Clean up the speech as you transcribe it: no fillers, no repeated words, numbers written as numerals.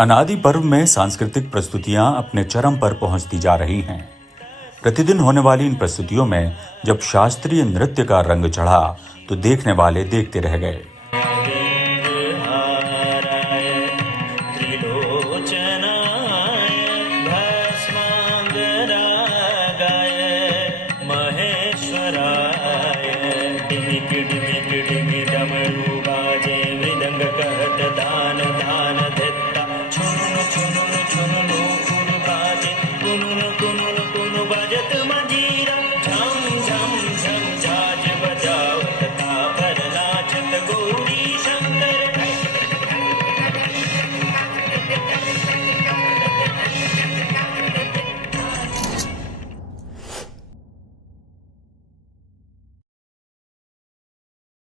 अनादि पर्व में सांस्कृतिक प्रस्तुतियां अपने चरम पर पहुंचती जा रही हैं। प्रतिदिन होने वाली इन प्रस्तुतियों में जब शास्त्रीय नृत्य का रंग चढ़ा तो देखने वाले देखते रह गए। बजत